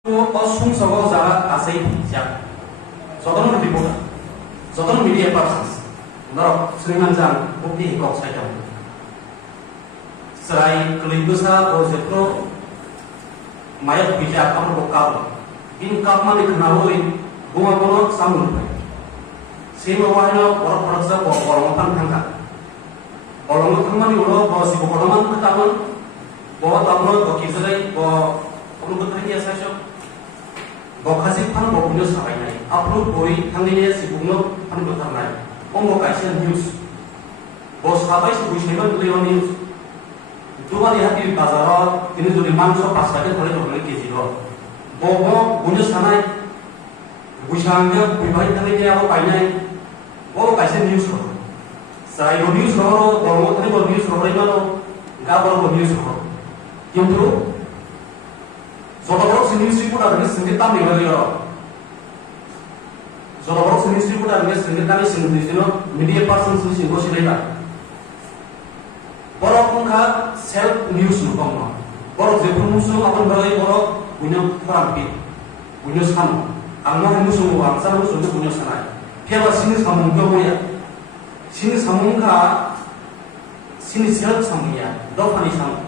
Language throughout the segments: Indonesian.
Sungsoko jaga kasai jak jotono reporter jotono media persons norok seringanjang bukti kok saja serai kelingkusa projetro mayat bijak kamu bokal in kapman dikenalui bunga bunga sambul sima wahyo borok sa borong tangka borong tangman ulo bawa si bokoraman ketaman bawa tamro bokizai bawa perlu bertanya saja bokasi pan boknya sahaja upload boy tanginya si bunga pan bertanya ombo kaisian news bos sahaja si buiseban beliau news dua lihat di bazar ini jadi manusia pas saja boleh boleh kecil bobo punya sana buisangnya pribadi tanginya apa banyak bobo kaisian news saya news loh bobo tadi bobo news loh ini loh nggak bobo news loh yang tu Zodoborok sini pun ada sendiri tampil lagi orang. Zodoborok sini pun ada sendiri tampil sendiri no media person sini gosip lagi. Borok mungkin self news nukong. Borok jepun musuh apa berlai borok punya perampi, punya sama. Angma musuh uang, sama musuh itu punya sana. Tiada sini sama mungkin ya. Sini sama mungkin sini self sama ya. Dua sama.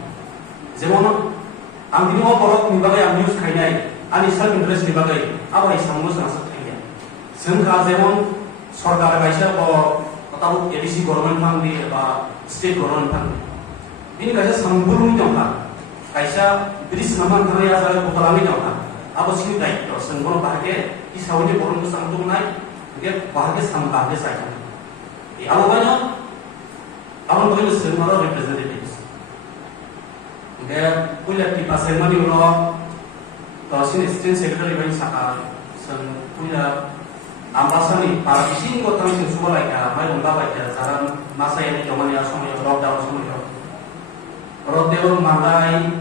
Zaman ang dino borok ni bagay ang news kaya ani self interest ni bagay away sammo sa kaya sengka jemon sorkar kaisa ko atau ABC government fund di ba state government fund ini kaisa sambulung jongka kaisa bris naman karya sa putalami jongka abo sini dai to senggono bahage isawni borong sangtung nai ge bahage sambahage sa di abo banyak abang bagay sengmaro representative dia punya tipe sermoni ulo, kalau sini assistant secretary banyak sakar, sen punya ambasani para bising kau tahu sih semua lagi, mai umba baca cara masa ini zaman ya semua yang lockdown semua itu, kalau dia mandai,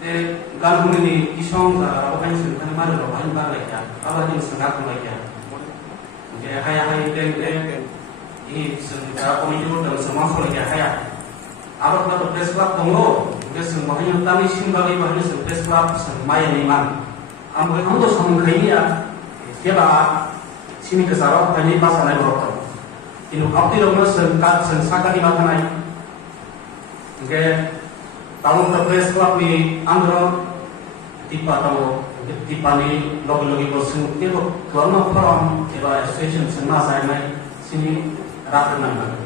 dia galung ini isong apa kan sih kan mana lo main bar lagi, apa yang sengat lagi, dia hayai dia ini secara komisi dan semua lagi hayai. Arab atau press club tunggu, dia semuanya tani simbagi bahaya press club semaya iman. Ambil untuk sampai ya, dia bah sini kesarau hanya pasal lain berokok. Ini abdi orang sensaka di mana naik. Oke, tahun press club ni andro tipe tahu tipe ni logi bosan itu keluar from tiba station semua saya naik sini rakyat naik.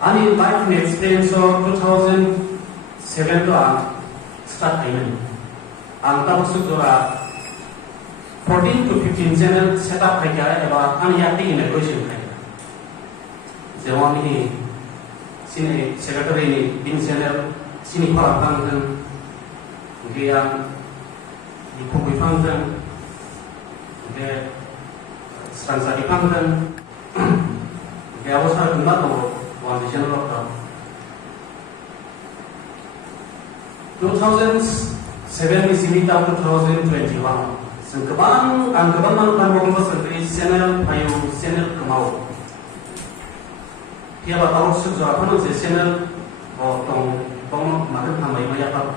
Ani life experience of 2007 to start time. Angka maksudnya 14 to 15 channel setup kaya eba ani acting integration kaya. Zaman ini sini secretary ini bin channel sini para panggung kemudian di kumpul panggung kemudian sansa di panggung kemudian awal saya dengar tuh Foundation of 2007 di sini tahun 2021. Sengkeban manukan mengurus seperti channel payu channel kemau. Dia tahu sesuatu pun si channel tong makan tamai banyak apa.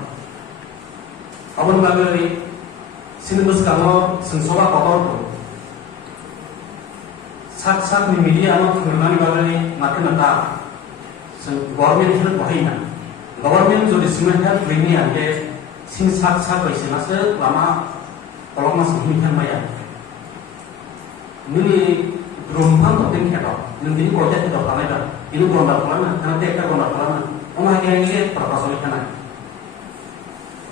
Abang bagi sini bus kamu sensoba kotor tu. Sak ni media anak kemana bagi makan apa. Government help bahaya. Government jadi semua help ini ada sing sak baisi masa lama kalau masuk ini kan bayar. Ini berumpan atau tingkat apa? Nanti projek itu apa lagi? Ini gondak pelana, karena mereka gondak pelana. Orang yang ini perpasal ikan.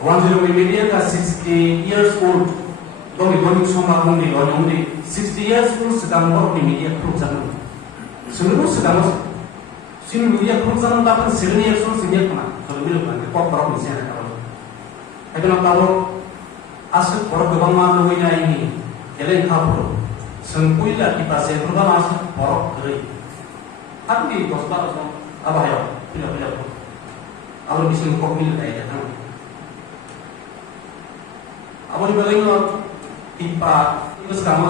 101 media ka 60 years old. Dong itu semua orang di 60 years old sedang baru di media perusahaan. Seluruh sedang sini media perusahaan tapi sini yang suruh sini apa? Kalau bilang kan, kok orang misalnya kalau, tapi nak tahu asal orang kebangan dunia ini, jalan kabur, sempurna kita sempurna asal orang kiri. Tapi kalau sudah apa ya? Pilih. Kalau bisa kok pilih aja kan? Apa di bawah tipe itu sekarang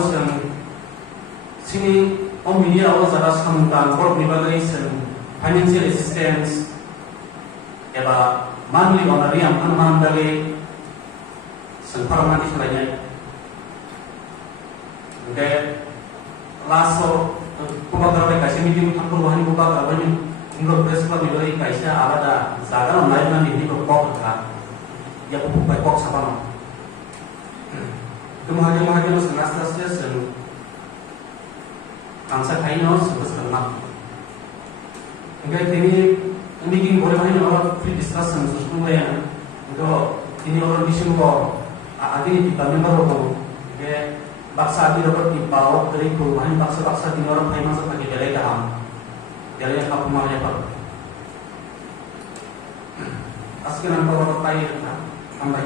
sini media awal zara sampan korp di bawah financial assistance, eba monthly honorarium, man dari sengfarmani selainnya. Oke, laso pembagian kasih meeting untuk perubahan pembagian Inggris press club itu kaisnya ada zagan online nanti ini berpok kan, ya berpok siapa no? Kemudian senastasnya sen angsa kaino sebut kenal. Hingga ini meeting boleh main orang free discussion sesuatu itu ini orang di sini kok ada kita member itu, hingga baksa di dapat dipau dari perubahan baksa di orang lain masuk lagi dari dalam. Jadi yang kamu mau apa? Askar nampak apa yang tambah.